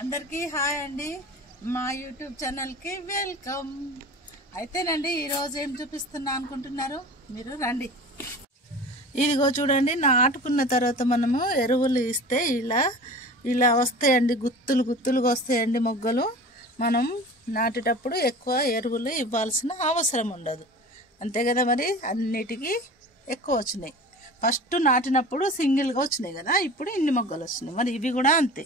అందరికీ హాయ్ అండి. మా యూట్యూబ్ ఛానల్కి వెల్కమ్. అయితేనండి ఈరోజు ఏం చూపిస్తున్నా అనుకుంటున్నారు మీరు? రండి. ఇదిగో చూడండి, నాటుకున్న తర్వాత మనము ఎరువులు ఇస్తే ఇలా వస్తాయండి, గుత్తులుగా వస్తాయండి మొగ్గలు. మనం నాటేటప్పుడు ఎక్కువ ఎరువులు ఇవ్వాల్సిన అవసరం ఉండదు, అంతే కదా. మరి అన్నిటికీ ఎక్కువ వచ్చినాయి. ఫస్ట్ నాటినప్పుడు సింగిల్గా వచ్చినాయి కదా, ఇప్పుడు ఇన్ని మొగ్గలు వచ్చినాయి. మరి ఇవి కూడా అంతే,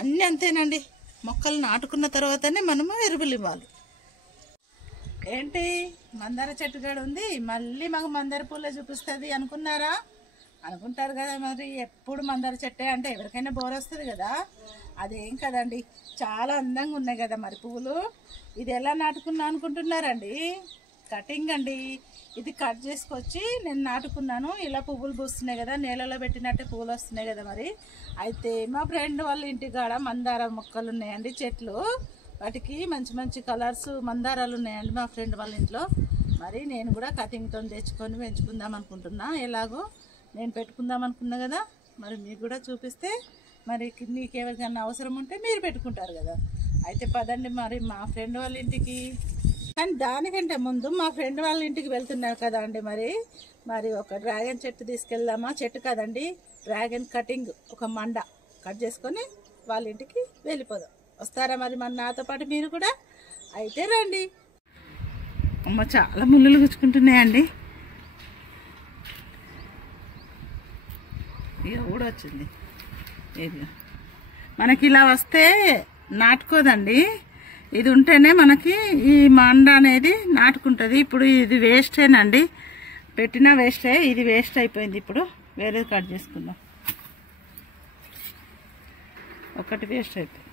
అన్నీ అంతేనండి. మొక్కలు నాటుకున్న తర్వాతనే మనము ఎరువులు ఇవ్వాలి. ఏంటి మందార చెట్టు కూడా ఉంది, మళ్ళీ మాకు మందార పూలే చూపిస్తుంది అనుకున్నారా? అనుకుంటారు కదా. మరి ఎప్పుడు మందార చెట్టే అంటే ఎవరికైనా బోర్ వస్తుంది కదా. అదేం కదండి, చాలా అందంగా ఉన్నాయి కదా మరి పువ్వులు. ఇది ఎలా నాటుకున్నా అనుకుంటున్నారండి? కటింగ్ అండి. ఇది కట్ చేసుకొచ్చి నేను నాటుకున్నాను. ఇలా పువ్వులు పూస్తున్నాయి కదా, నేలలో పెట్టినట్టే పువ్వులు వస్తున్నాయి కదా. మరి అయితే మా ఫ్రెండ్ వాళ్ళ ఇంటికాడ మందార మొక్కలు ఉన్నాయండి, చెట్లు. వాటికి మంచి మంచి కలర్స్ మందారాలు ఉన్నాయండి మా ఫ్రెండ్ వాళ్ళ ఇంట్లో. మరి నేను కూడా కటింగ్తో తెచ్చుకొని పెంచుకుందాం అనుకుంటున్నా. ఎలాగో నేను పెట్టుకుందాం అనుకున్నా కదా, మరి మీకు కూడా చూపిస్తే మరి మీకు ఎవరికైనా అవసరం ఉంటే మీరు పెట్టుకుంటారు కదా. అయితే పదండి మరి మా ఫ్రెండ్ వాళ్ళ ఇంటికి. కానీ దానికంటే ముందు మా ఫ్రెండ్ వాళ్ళ ఇంటికి వెళ్తున్నారు కదా అండి. మరి ఒక డ్రాగన్ చెట్టు తీసుకెళ్దామా? చెట్టు కదండి, డ్రాగన్ కటింగ్, ఒక మండ కట్ చేసుకొని వాళ్ళ ఇంటికి వెళ్ళిపోదాం. వస్తారా మరి నాతో పాటు మీరు కూడా? అయితే రండి. అమ్మ, చాలా ముళ్ళులు గుచ్చుకుంటున్నాయండి. ఇక కూడా వచ్చింది. మనకి ఇలా వస్తే నాటుకోదండి, ఇది ఉంటేనే మనకి ఈ మండ అనేది నాటుకుంటుంది. ఇప్పుడు ఇది వేస్టేనండి, పెట్టినా వేస్టే. ఇది వేస్ట్ అయిపోయింది. ఇప్పుడు వేరేది కట్ చేసుకుందాం. ఒకటి వేస్ట్ అయిపోయింది.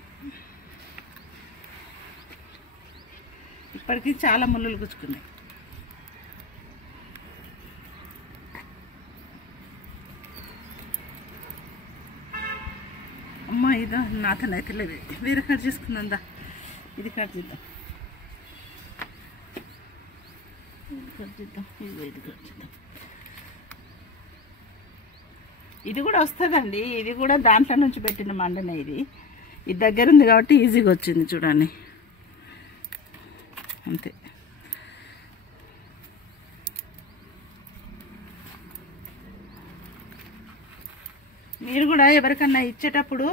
ఇప్పటికీ చాలా ముళ్ళులు గుచ్చుకున్నాయి. అమ్మ, ఇదో నాతనైతే లేదు. వేరే కట్ చేసుకుందా, ఇది కట్ చేద్దాం. ఇది కూడా వస్తుందండి. ఇది కూడా దాంట్లో నుంచి పెట్టిన మండనే. ఇది దగ్గర ఉంది కాబట్టి ఈజీగా వచ్చింది. చూడండి, అంతే. మీరు కూడా ఎవరికన్నా ఇచ్చేటప్పుడు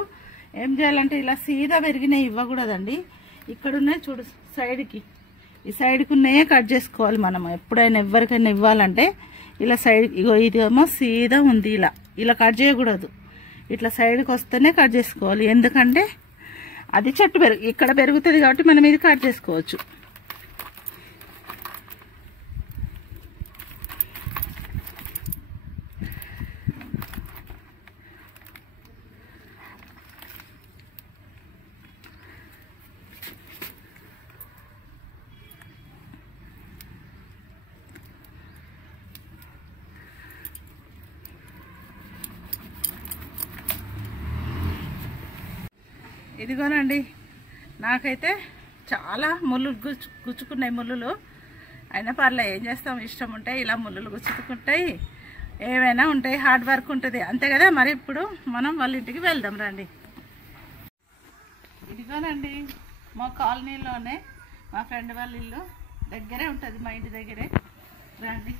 ఏం చేయాలంటే ఇలా సీదా పెరిగినవి ఇవ్వకూడదండి. ఇక్కడ ఉన్నాయి చూడు సైడ్కి, ఈ సైడ్కి ఉన్నాయే కట్ చేసుకోవాలి మనం. ఎప్పుడైనా ఎవరికైనా ఇవ్వాలంటే ఇలా సైడ్, ఇగో ఇదేమో సీదా ఉంది, ఇలా కట్ చేయకూడదు. ఇట్లా సైడ్కి వస్తేనే కట్ చేసుకోవాలి. ఎందుకంటే అది చెట్టు ఇక్కడ పెరుగుతుంది కాబట్టి మనం ఇది కట్ చేసుకోవచ్చు. ఇదిగోనండి, నాకైతే చాలా ముళ్ళులు గుచ్చుకున్నాయి. ముళ్ళులు అయినా పర్లే, ఏం చేస్తాం, ఇష్టం ఉంటాయి. ఇలా ముళ్ళులు గుచ్చుకుంటాయి, ఏమైనా ఉంటాయి, హార్డ్ వర్క్ ఉంటుంది, అంతే కదా. మరి ఇప్పుడు మనం వాళ్ళ ఇంటికి వెళ్దాం రండి. ఇదిగోనండి, మా కాలనీలోనే మా ఫ్రెండ్ వాళ్ళ ఇల్లు దగ్గరే ఉంటుంది, మా ఇంటి దగ్గరే. రండి.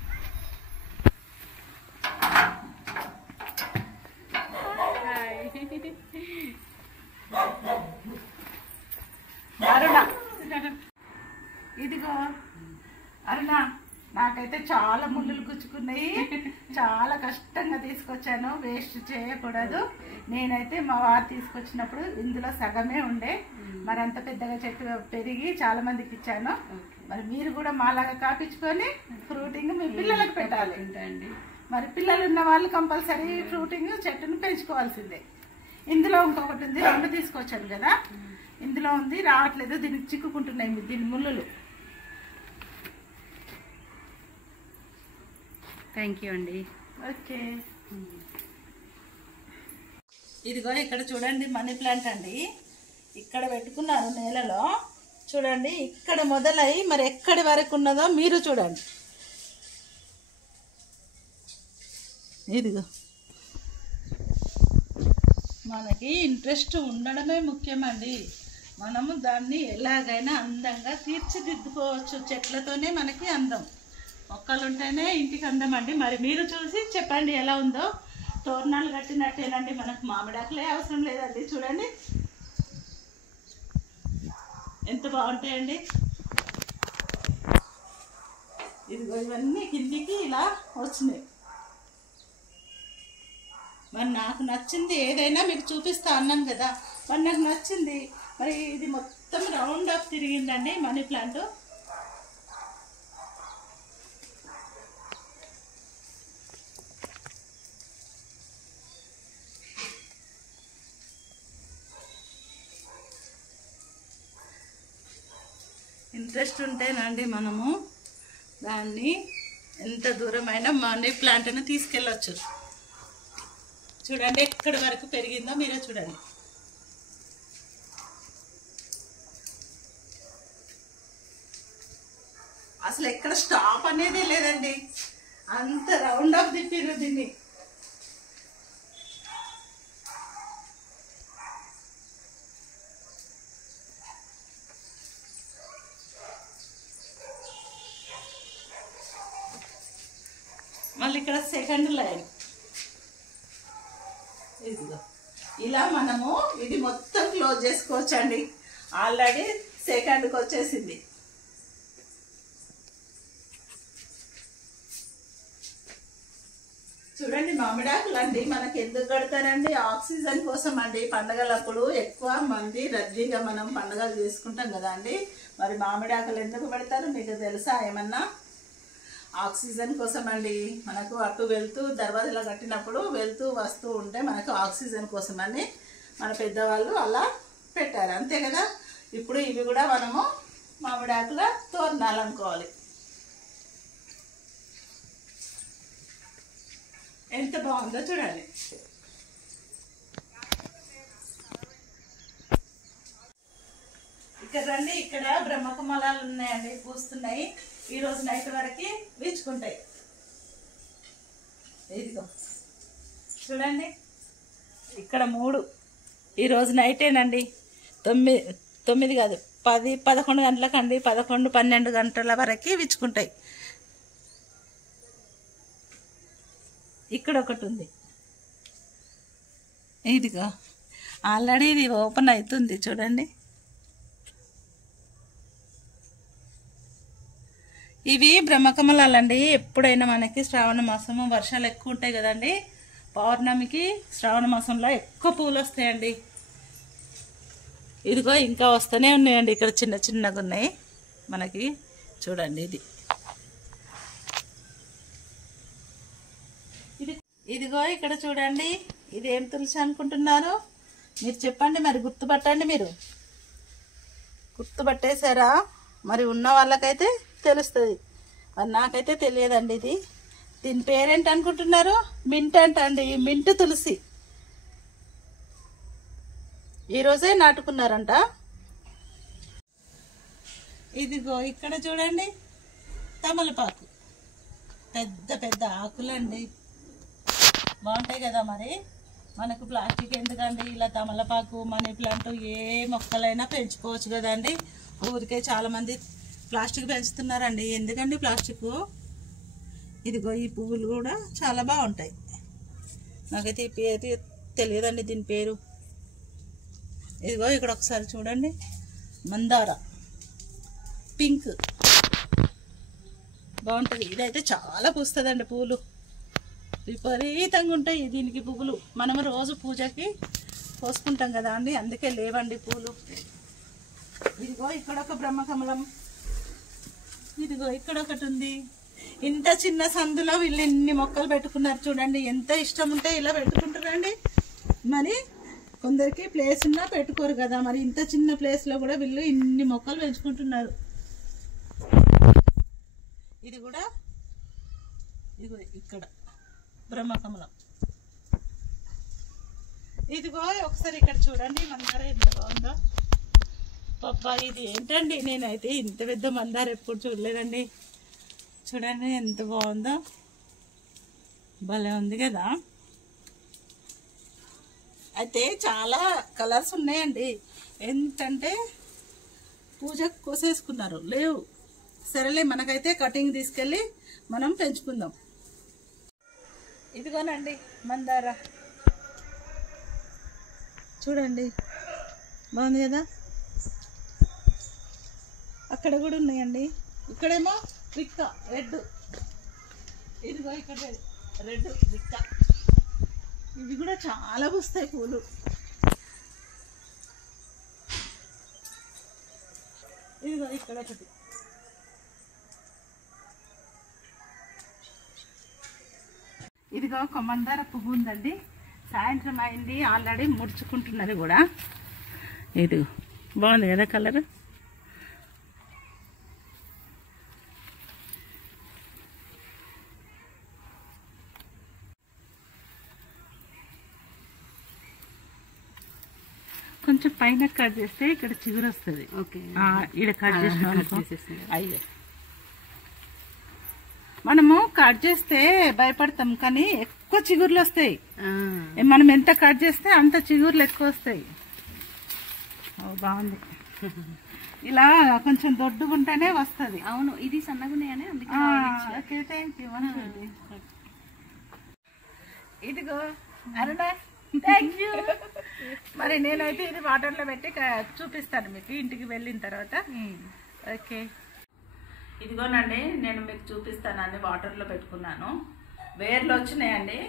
అరుణ, ఇదిగో అరుణ, నాకైతే చాలా ముళ్ళులు గుచ్చుకున్నాయి. చాలా కష్టంగా తీసుకొచ్చాను, వేస్ట్ చేయకూడదు. నేనైతే మా వారు తీసుకొచ్చినప్పుడు ఇందులో సగమే ఉండే. మరి అంత పెద్దగా చెట్టు పెరిగి చాలా మందికి ఇచ్చాను. మరి మీరు కూడా మాలాగా కాపించుకొని ఫ్రూటింగ్ మీ పిల్లలకు పెట్టాలి. మరి పిల్లలు ఉన్న వాళ్ళు కంపల్సరీ ఫ్రూటింగ్ చెట్టును పెంచుకోవాల్సిందే. ఇందులో ఇంకొకటి ఉంది, 2 తీసుకొచ్చాను కదా. ఇందులో ఉంది, రావట్లేదు, దీనికి చిక్కుకుంటున్నాయి దీని ముళ్ళులు. థ్యాంక్ యూ అండి. ఓకే. ఇదిగో ఇక్కడ చూడండి, మనీ ప్లాంట్ అండి. ఇక్కడ పెట్టుకున్నాను నేలలో. చూడండి, ఇక్కడ మొదలై మరి ఎక్కడి వరకు ఉన్నదో మీరు చూడండి. ఇదిగో మనకి ఇంట్రెస్ట్ ఉండడమే ముఖ్యమండి. మనము దాన్ని ఎలాగైనా అందంగా తీర్చిదిద్దుకోవచ్చు. చెట్లతోనే మనకి అందం, మొక్కలు ఉంటేనే ఇంటికి అందం అండి. మరి మీరు చూసి చెప్పండి ఎలా ఉందో. తోరణాలు కట్టినట్టేనండి, మనకు మామిడాకులే అవసరం లేదండి. చూడండి ఎంత బాగుంటాయండి. ఇదిగో ఇవన్నీ కిందికి ఇలా వచ్చినాయి. మరి నాకు నచ్చింది ఏదైనా మీకు చూపిస్తా అన్నాను కదా, మరి నాకు నచ్చింది. మరి ఇది మొత్తం రౌండ్ అప్ తిరిగిందండి మనీ ప్లాంట్. ఇంట్రెస్ట్ ఉంటేనండి మనము దాన్ని ఎంత దూరమైనా మనీ ప్లాంట్ని తీసుకెళ్ళచ్చు. చూడండి ఎక్కడి వరకు పెరిగిందో మీరే చూడండి. అసలు ఎక్కడ స్టాప్ అనేది లేదండి, అంత రౌండ్ అప్ తిప్పిర్రు దీన్ని. మళ్ళీ ఇక్కడ సెకండ్ లైన్ ఇదిగో ఇలా మనము ఇది మొత్తం క్లోజ్ చేసుకోవచ్చు అండి. ఆల్రెడీ సెకండ్కి వచ్చేసింది. చూడండి మామిడాకులు అండి మనకి ఎందుకు కడతారండి? ఆక్సిజన్ కోసం అండి. పండగలప్పుడు ఎక్కువ మంది రద్దీగా మనం పండుగలు చేసుకుంటాం కదా అండి. మరి మామిడాకులు ఎందుకు పెడతారు మీకు తెలుసా ఏమన్నా? ఆక్సిజన్ కోసం అండి. మనకు అటు వెళ్తూ దర్వాజాలో కట్టినప్పుడు వెళ్తూ వస్తూ ఉంటే మనకు ఆక్సిజన్ కోసం అని మన పెద్దవాళ్ళు అలా పెట్టారు, అంతే కదా. ఇప్పుడు ఇవి కూడా మనము మామిడాకుల తోరణాలు అనుకోవాలి. ఎంత బాగుందో చూడండి. ఇక్కడ రండి, ఇక్కడ బ్రహ్మకమలాలు ఉన్నాయండి, పూస్తున్నాయి. ఈరోజు నైట్ వరకు వీచుకుంటాయి. ఇదిగో చూడండి ఇక్కడ 3 ఈరోజు నైటేనండి. 9 కాదు 10-11 గంటలకండి. 11-12 గంటల వరకు వీచుకుంటాయి. ఇక్కడ ఒకటి ఉంది, ఇదిగో ఆల్రెడీ ఇది ఓపెన్ అవుతుంది చూడండి. ఇవి బ్రహ్మకమలాలండి. ఎప్పుడైనా మనకి శ్రావణ మాసము వర్షాలు ఎక్కువ ఉంటాయి కదండి, పౌర్ణమికి శ్రావణ మాసంలో ఎక్కువ పూలు వస్తాయండి. ఇదిగో ఇంకా వస్తూనే ఉన్నాయండి. ఇక్కడ చిన్న చిన్నగా ఉన్నాయి మనకి, చూడండి. ఇదిగో ఇక్కడ చూడండి. ఇది ఏం తులసి అనుకుంటున్నారు మీరు? చెప్పండి మరి, గుర్తుపట్టండి. మీరు గుర్తుపట్టేశారా? మరి ఉన్న వాళ్ళకైతే తెలుస్తుంది, మరి నాకైతే తెలియదండి. దీని పేరేంటి అనుకుంటున్నారు? మింట్ అంటండి, మింట్ తులసి. ఈరోజే నాటుకున్నారంట. ఇదిగో ఇక్కడ చూడండి తమలపాకు, పెద్ద పెద్ద ఆకులండి, బాగుంటాయి కదా. మరి మనకు ప్లాస్టిక్ ఎందుకండి? ఇలా తమలపాకు, మనీ ప్లాంట్ ఏ మొక్కలైనా పెంచుకోవచ్చు కదండి. ఊరికే చాలామంది ప్లాస్టిక్ పెంచుతున్నారండి. ఎందుకండి ప్లాస్టిక్? ఇదిగో ఈ పువ్వులు కూడా చాలా బాగుంటాయి. నాకైతే ఈ పేరు తెలియదండి, దీని పేరు. ఇదిగో ఇక్కడ ఒకసారి చూడండి, మందార పింక్ బాగుంటుంది. ఇదైతే చాలా పూస్తుందండి, పూలు విపరీతంగా ఉంటాయి దీనికి పువ్వులు. మనము రోజు పూజకి కోసుకుంటాం కదా అండి, అందుకే లేవండి పూలు. ఇదిగో ఇక్కడ ఒక బ్రహ్మకమలం, ఇదిగో ఇక్కడ ఒకటి ఉంది. ఇంత చిన్న సందులో వీళ్ళు ఎన్ని మొక్కలు పెట్టుకున్నారు చూడండి. ఎంత ఇష్టం ఉంటే ఇలా పెట్టుకుంటారండి. మరి కొందరికి ప్లేస్ ఉన్నా పెట్టుకోరు కదా, మరి ఇంత చిన్న ప్లేస్లో కూడా వీళ్ళు ఇన్ని మొక్కలు పెంచుకుంటున్నారు. ఇది కూడా ఇదిగో ఇక్కడ బ్రహ్మకమలం. ఇదిగో ఒకసారి ఇక్కడ చూడండి మందార ఎంత బాగుందో. పప్పా ఇది ఏంటండి, నేనైతే ఇంత పెద్ద మందార ఎప్పుడు చూడలేదండి. చూడండి ఎంత బాగుందో, భలే ఉంది కదా. అయితే చాలా కలర్స్ ఉన్నాయండి. ఏంటంటే పూజకు కోసేసుకున్నారు, లేవు. సరేలే, మనకైతే కటింగ్ తీసుకెళ్ళి మనం పెంచుకుందాం. ఇదిగోనండి మందార, చూడండి బాగుంది కదా. అక్కడ కూడా ఉన్నాయండి. ఇక్కడేమో విక్క రెడ్, ఇదిగో ఇక్కడ రెడ్ విక్క. ఇవి కూడా చాలా పూస్తాయి పూలు. ఇదిగో ఇక్కడ ఒకటి. ఇదిగో ఒక మందార పువ్వు ఉందండి. సాయంత్రం అయింది, ఆల్రెడీ ముడుచుకుంటున్నది కూడా. ఇదిగో బాగుంది కదా కలర్. కొంచెం పైన కట్ చేస్తే ఇక్కడ చిగురు వస్తుంది. ఇక్కడ కట్ చేసిన అయ్యే, మనము కట్ చేస్తే భయపడతాం, కానీ ఎక్కువ చిగుర్లు వస్తాయి. మనం ఎంత కట్ చేస్తే అంత చిగుర్లు ఎక్కువ వస్తాయి. బాగుంది. ఇలా కొంచెం దొడ్డుగా ఉంటేనే వస్తుంది. అవును, ఇది సన్నగున్నాయని అందుకే. Thank you. ఇదిగో అరుణ, థ్యాంక్ యూ. మరి నేనైతే ఇది వాటర్లో పెట్టి చూపిస్తాను మీకు ఇంటికి వెళ్ళిన తర్వాత. ఓకే, ఇదిగోనండి నేను మీకు చూపిస్తానండి. వాటర్లో పెట్టుకున్నాను, వేర్లు వచ్చినాయండి.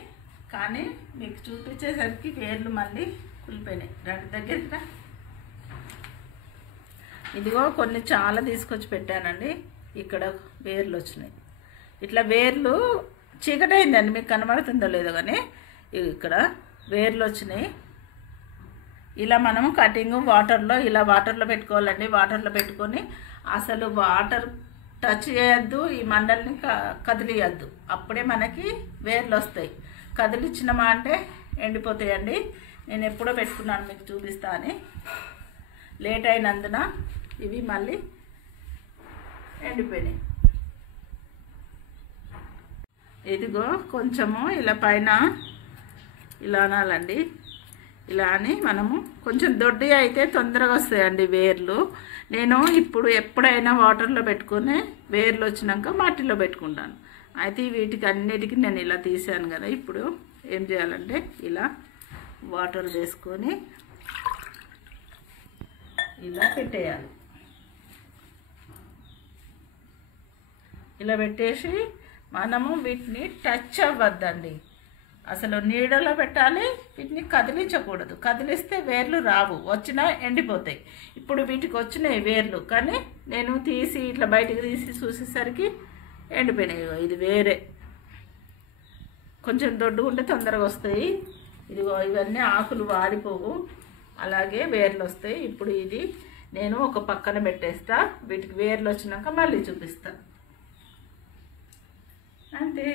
కానీ మీకు చూపించేసరికి వేర్లు మళ్ళీ కులిపోయినాయి. రెండు దగ్గర ఇదిగో కొన్ని చాలా తీసుకొచ్చి పెట్టానండి. ఇక్కడ వేర్లు వచ్చినాయి. ఇట్లా వేర్లు చీకటైందండి, మీకు కనబడుతుందో లేదో కానీ ఇక్కడ వేర్లు వచ్చినాయి. ఇలా మనము కటింగ్ ఇలా వాటర్లో పెట్టుకోవాలండి. వాటర్లో పెట్టుకొని అసలు వాటర్ టచ్ చేయొద్దు, ఈ మండల్ని కదిలియద్దు. అప్పుడే మనకి వేర్లు వస్తాయి. కదిలిచ్చినమా అంటే ఎండిపోతాయండి. నేను ఎప్పుడో పెట్టుకున్నాను, మీకు చూపిస్తా అని. లేట్ అయినందున ఇవి మళ్ళీ ఎండిపోయినాయి. ఇదిగో కొంచెము ఇలా పైన ఇలా అనాలండి. ఇలా అని మనము కొంచెం దొడ్డి అయితే తొందరగా వస్తాయండి వేర్లు. నేను ఇప్పుడు ఎప్పుడైనా వాటర్లో పెట్టుకుని వేర్లు వచ్చినాక మట్టిలో పెట్టుకుంటాను. అయితే వీటికి అన్నిటికీ నేను ఇలా తీసాను కదా. ఇప్పుడు ఏం చేయాలంటే ఇలా వాటర్ వేసుకొని ఇలా పెట్టేయాలి. ఇలా పెట్టేసి మనము వీటిని టచ్ అవ్వద్దండి. అసలు నీడలో పెట్టాలి. వీటిని కదిలించకూడదు. కదిలిస్తే వేర్లు రావు, వచ్చినా ఎండిపోతాయి. ఇప్పుడు వీటికి వచ్చినాయి వేర్లు, కానీ నేను తీసి ఇట్లా బయటికి తీసి చూసేసరికి ఎండిపోయినాయి. ఇది వేరే కొంచెం దొడ్డుగుంటే తొందరగా వస్తాయి. ఇదిగో ఇవన్నీ ఆకులు వాడిపోవు, అలాగే వేర్లు వస్తాయి. ఇప్పుడు ఇది నేను ఒక పక్కన పెట్టేస్తా. వీటికి వేర్లు వచ్చినాక మళ్ళీ చూపిస్తా. అంతే.